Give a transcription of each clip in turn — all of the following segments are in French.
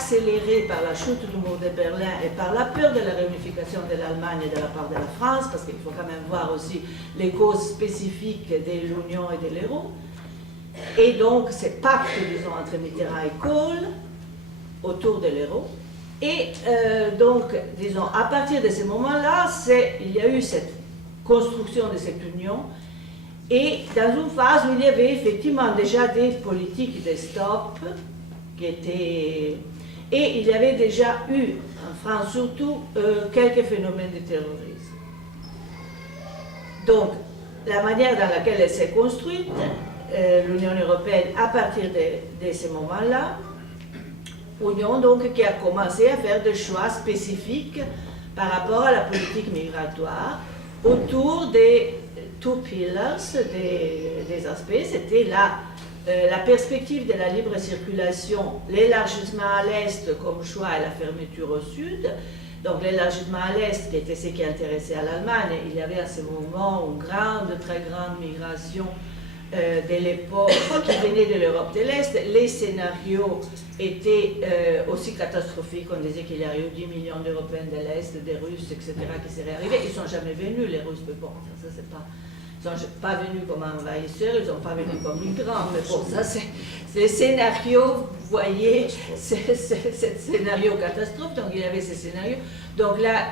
accéléré par la chute du mur de Berlin et par la peur de la réunification de l'Allemagne de la part de la France, parce qu'il faut quand même voir aussi les causes spécifiques de l'Union et de l'euro. Et donc, ce pacte, disons, entre Mitterrand et Kohl autour de l'euro. Et donc, disons, à partir de ce moment-là, il y a eu cette construction de cette union. Et dans une phase où il y avait effectivement déjà des politiques de stop qui étaient... Et il y avait déjà eu, en France surtout, quelques phénomènes de terrorisme. Donc, la manière dans laquelle elle s'est construite, l'Union européenne, à partir de ce moment-là, Union donc qui a commencé à faire des choix spécifiques par rapport à la politique migratoire autour des two pillars, des aspects. C'était la perspective de la libre circulation, l'élargissement à l'Est comme choix et la fermeture au Sud. Donc l'élargissement à l'Est, qui était ce qui intéressait à l'Allemagne, il y avait à ce moment une très grande migration de l'époque qui venait de l'Europe de l'Est. Les scénarios étaient aussi catastrophiques. On disait qu'il y aurait eu 10 millions d'Européens de l'Est, des Russes, etc., qui seraient arrivés. Ils ne sont jamais venus, les Russes, mais bon, ça c'est pas... Ils ne sont pas venus comme envahisseurs, ils ne sont pas venus comme migrants, mais bon, ça c'est le scénario, vous voyez, c'est scénario catastrophe, donc il y avait ces scénarios. Donc là,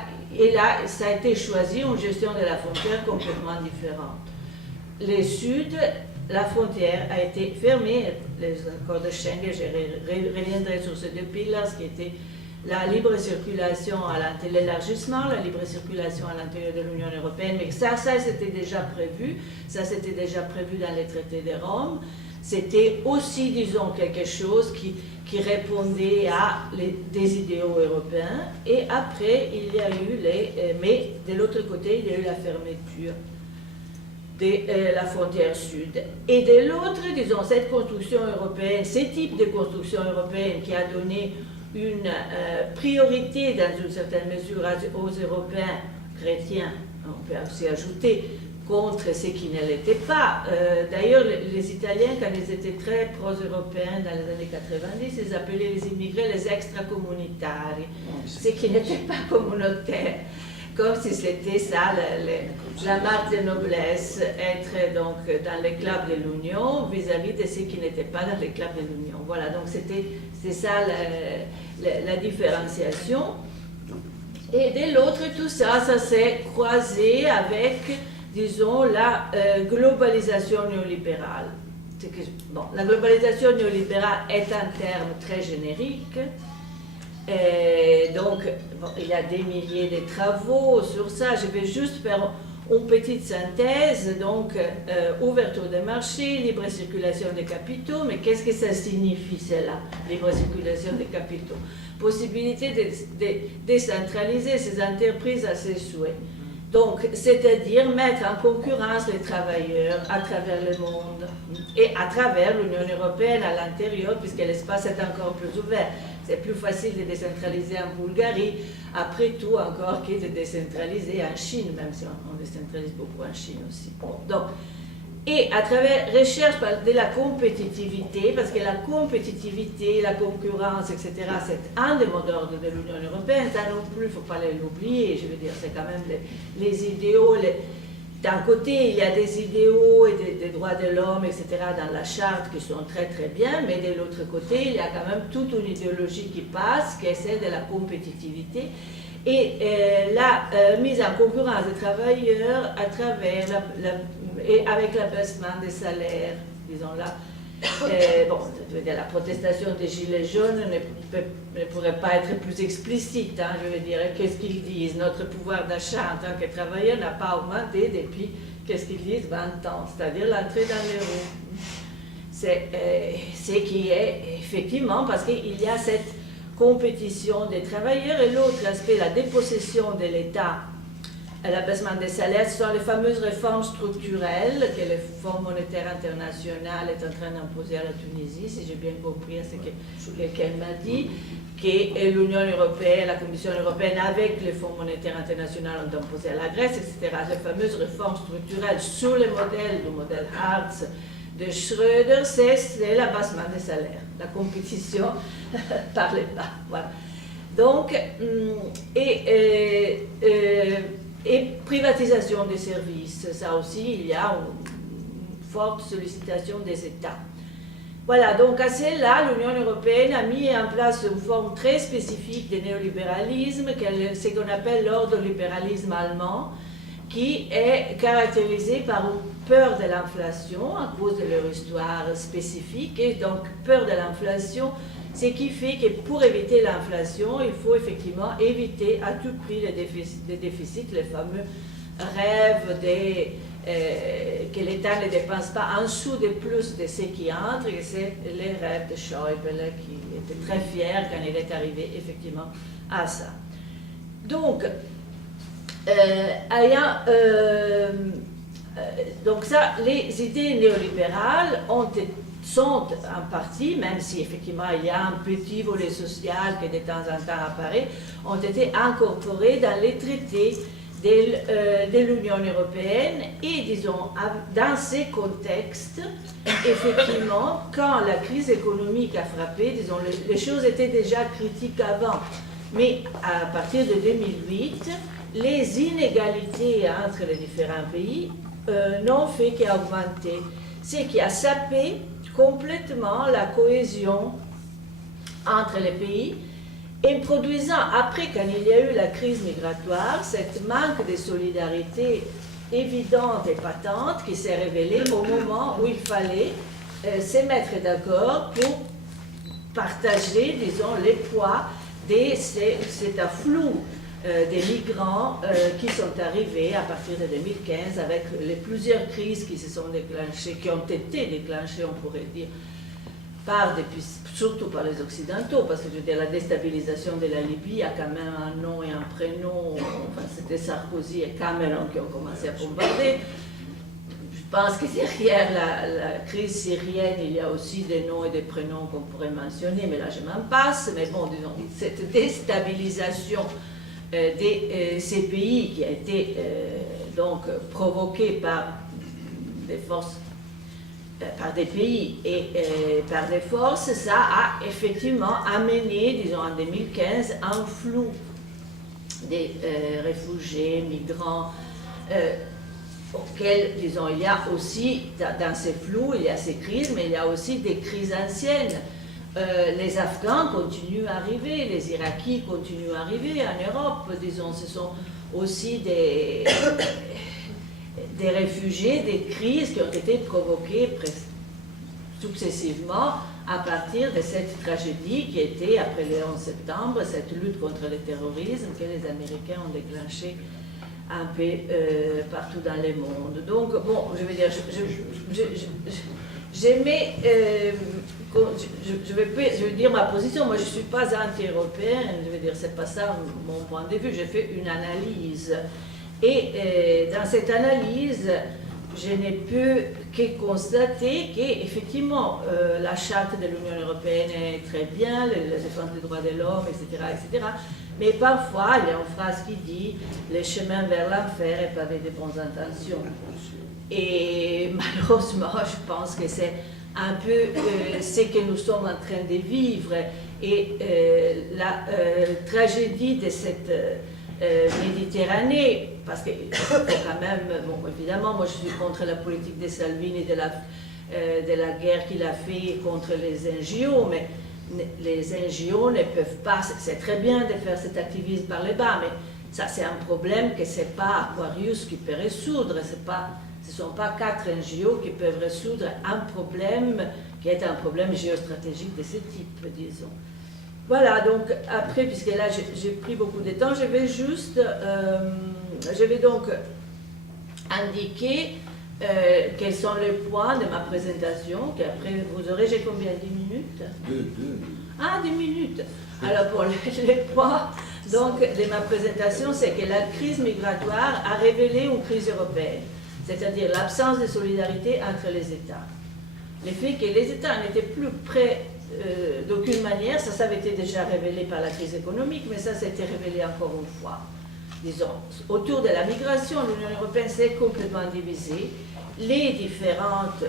ça a été choisi une gestion de la frontière complètement différente. Le Sud, la frontière a été fermée, les accords de Schengen, je reviendrai sur ces deux piliers, qui étaient la libre circulation l'élargissement, la libre circulation à l'intérieur de l'Union européenne, mais ça c'était déjà prévu, dans les traités de Rome. C'était aussi, disons, quelque chose qui répondait à des idéaux européens, et après il y a eu mais de l'autre côté il y a eu la fermeture de la frontière sud. Et de l'autre, disons, cette construction européenne, ce type de construction européenne qui a donné une priorité dans une certaine mesure aux Européens chrétiens, on peut aussi ajouter, contre ce qui ne l'était pas. D'ailleurs, les Italiens, quand ils étaient très pro-européens dans les années 90, ils appelaient les immigrés les extracomunitari, ce qui n'était pas communautaire. Comme si c'était ça, la marque de noblesse, être donc dans les clubs de l'Union vis-à-vis de ceux qui n'étaient pas dans les clubs de l'Union. Voilà, donc c'est ça la différenciation. Et de l'autre, tout ça, ça s'est croisé avec, disons, la globalisation néolibérale. Bon, la globalisation néolibérale est un terme très générique. Et donc, bon, il y a des milliers de travaux sur ça. Je vais juste faire une petite synthèse. Donc, ouverture des marchés, libre circulation des capitaux. Mais qu'est-ce que ça signifie, cela, libre circulation des capitaux? Possibilité de décentraliser ces entreprises à ses souhaits. Donc, c'est-à-dire mettre en concurrence les travailleurs à travers le monde et à travers l'Union européenne à l'intérieur, puisque l'espace est encore plus ouvert. C'est plus facile de décentraliser en Bulgarie, après tout encore, que de décentraliser en Chine, même si on décentralise beaucoup en Chine aussi. Donc, et à travers recherche de la compétitivité, parce que la compétitivité, la concurrence, etc., c'est un des mots d'ordre de l'Union européenne, ça non plus, il ne faut pas l'oublier, je veux dire, c'est quand même les idéaux. D'un côté, il y a des idéaux et des droits de l'homme, etc., dans la charte qui sont très très bien, mais de l'autre côté, il y a quand même toute une idéologie qui passe, qui est celle de la compétitivité, et la mise en concurrence des travailleurs à travers et avec l'abaissement des salaires, disons là. Bon, la protestation des Gilets jaunes ne pourrait pas être plus explicite, hein, je veux dire, qu'est-ce qu'ils disent? Notre pouvoir d'achat en tant que travailleur n'a pas augmenté depuis, qu'est-ce qu'ils disent, 20 ans, c'est-à-dire l'entrée dans l'euro. C'est ce qui est effectivement, parce qu'il y a cette compétition des travailleurs, et l'autre aspect, la dépossession de l'État, l'abaissement des salaires, ce sont les fameuses réformes structurelles que le Fonds monétaire international est en train d'imposer à la Tunisie, si j'ai bien compris ce que quelqu'un m'a dit, que l'Union européenne, la Commission européenne, avec le Fonds monétaire international, ont imposé à la Grèce, etc. Les fameuses réformes structurelles sur le modèle du modèle Hartz de Schröder, c'est l'abaissement des salaires, la compétition par les bas. Voilà. Donc, et privatisation des services, ça aussi, il y a une forte sollicitation des États. Voilà, donc à celle-là, l'Union européenne a mis en place une forme très spécifique de néolibéralisme, ce qu'on appelle l'ordolibéralisme allemand, qui est caractérisé par une peur de l'inflation à cause de leur histoire spécifique, et donc peur de l'inflation, ce qui fait que pour éviter l'inflation, il faut effectivement éviter à tout prix les déficits, les fameux rêves que l'État ne dépense pas en dessous de plus de ce qui entre, et c'est les rêves de Schäuble qui était très fier quand il est arrivé effectivement à ça. Donc, donc ça, les idées néolibérales sont en partie, même si effectivement il y a un petit volet social qui de temps en temps apparaît, ont été incorporées dans les traités de l'Union européenne et, disons, dans ces contextes, effectivement, quand la crise économique a frappé, disons, les choses étaient déjà critiques avant, mais à partir de 2008, les inégalités entre les différents pays n'ont fait qu'augmenter, ce qui a sapé complètement la cohésion entre les pays, et produisant, après, quand il y a eu la crise migratoire, cette manque de solidarité évidente et patente qui s'est révélée au moment où il fallait se mettre d'accord pour partager, disons, les poids de cet afflux des migrants qui sont arrivés à partir de 2015 avec les plusieurs crises qui se sont déclenchées, qui ont été déclenchées, on pourrait dire, surtout par les Occidentaux, parce que je veux dire, la déstabilisation de la Libye a quand même un nom et un prénom, enfin c'était Sarkozy et Cameron qui ont commencé à bombarder. Je pense que derrière la crise syrienne, il y a aussi des noms et des prénoms qu'on pourrait mentionner, mais là je m'en passe. Mais bon, disons, cette déstabilisation de ces pays qui a été donc provoquée par des forces, par des pays et par des forces, ça a effectivement amené, disons en 2015, un flou des réfugiés, migrants, auxquels, disons, il y a aussi, dans ces flous, il y a ces crises, mais il y a aussi des crises anciennes. Les Afghans continuent à arriver, les Irakiens continuent à arriver en Europe, disons, ce sont aussi des réfugiés, des crises qui ont été provoquées successivement à partir de cette tragédie qui était, après le 11 septembre, cette lutte contre le terrorisme que les Américains ont déclenchée un peu partout dans le monde. Donc, bon, je veux dire, j'aimais, je vais dire ma position, moi je ne suis pas anti-européenne, je veux dire, c'est pas ça mon point de vue, j'ai fait une analyse. Et dans cette analyse, je n'ai pu que constater qu'effectivement, la charte de l'Union européenne est très bien, la défense des droits de l'homme, etc., etc. Mais parfois, il y a une phrase qui dit « Le chemin vers l'enfer est pavé de bonnes intentions ». Et malheureusement, je pense que c'est un peu ce que nous sommes en train de vivre. Et la tragédie de cette Méditerranée, parce que quand même, bon, évidemment, moi je suis contre la politique de Salvini, de la guerre qu'il a fait contre les NGO, mais les NGO ne peuvent pas, c'est très bien de faire cet activisme par les bas, mais ça c'est un problème que c'est pas Aquarius qui peut résoudre, ce ne sont pas 4 NGO qui peuvent résoudre un problème qui est un problème géostratégique de ce type, disons. Voilà, donc après, puisque là j'ai pris beaucoup de temps, je vais donc indiquer quels sont les points de ma présentation, qu'après vous aurez, j'ai combien, 10 minutes? 2. Ah, 10 minutes. Alors pour les points donc, de ma présentation, c'est que la crise migratoire a révélé une crise européenne, c'est-à-dire l'absence de solidarité entre les États. Le fait que les États n'étaient plus prêts d'aucune manière, ça avait été déjà révélé par la crise économique, mais ça s'est été révélé encore une fois. Disons, autour de la migration, l'Union européenne s'est complètement divisée. les différentes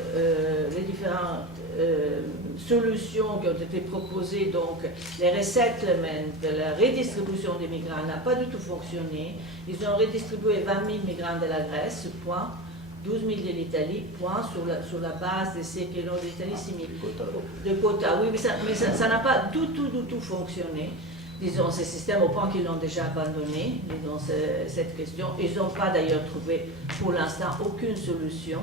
solutions qui ont été proposées, donc les resettlements, la redistribution des migrants n'a pas du tout fonctionné. Ils ont redistribué 20 000 migrants de la Grèce, point, 12 000 de l'Italie, point, sur la base de ce que l'Italie s'est mis de quotas. Oui, mais ça n'a pas du tout fonctionné. Disons, ces systèmes, au point qu'ils l'ont déjà abandonné, disons, cette question. Ils n'ont pas d'ailleurs trouvé, pour l'instant, aucune solution,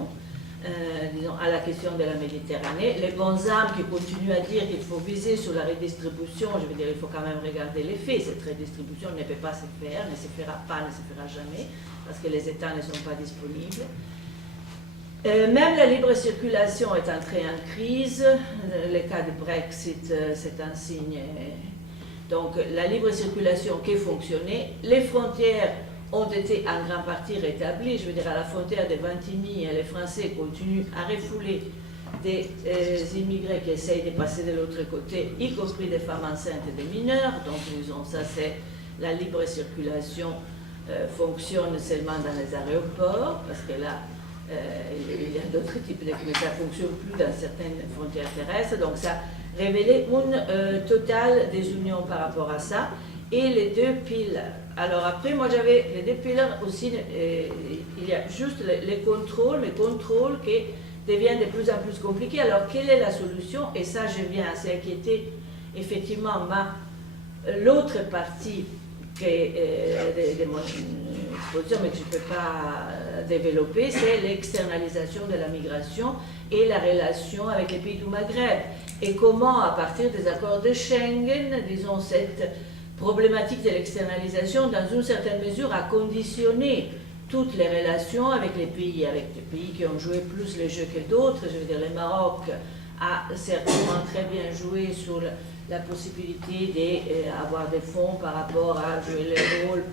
disons, à la question de la Méditerranée. Les bonnes âmes qui continuent à dire qu'il faut viser sur la redistribution, je veux dire, il faut quand même regarder les faits. Cette redistribution ne peut pas se faire, ne se fera pas, ne se fera jamais, parce que les États ne sont pas disponibles. Même la libre circulation est entrée en crise. Le cas du Brexit, c'est un signe. Donc, la libre circulation qui fonctionnait, les frontières ont été en grande partie rétablies. Je veux dire, à la frontière de Ventimille, les Français continuent à refouler des immigrés qui essayent de passer de l'autre côté, y compris des femmes enceintes et des mineurs. Donc, disons, ça, c'est la libre circulation fonctionne seulement dans les aéroports, parce que là, il y a d'autres types de... mais ça ne fonctionne plus dans certaines frontières terrestres. Donc, ça révélait une totale désunion par rapport à ça. Et les deux piliers. Alors après, moi j'avais les deux piliers aussi, il y a juste les contrôles qui deviennent de plus en plus compliqués. Alors quelle est la solution? Et ça, je viens à s'inquiéter, effectivement, l'autre partie de mon exposition, mais que je ne peux pas développer, c'est l'externalisation de la migration et la relation avec les pays du Maghreb. Et comment, à partir des accords de Schengen, disons, cette problématique de l'externalisation, dans une certaine mesure, a conditionné toutes les relations avec les pays qui ont joué plus le jeu que d'autres. Je veux dire, le Maroc a certainement très bien joué sur la possibilité d'avoir des fonds par rapport à jouer le rôle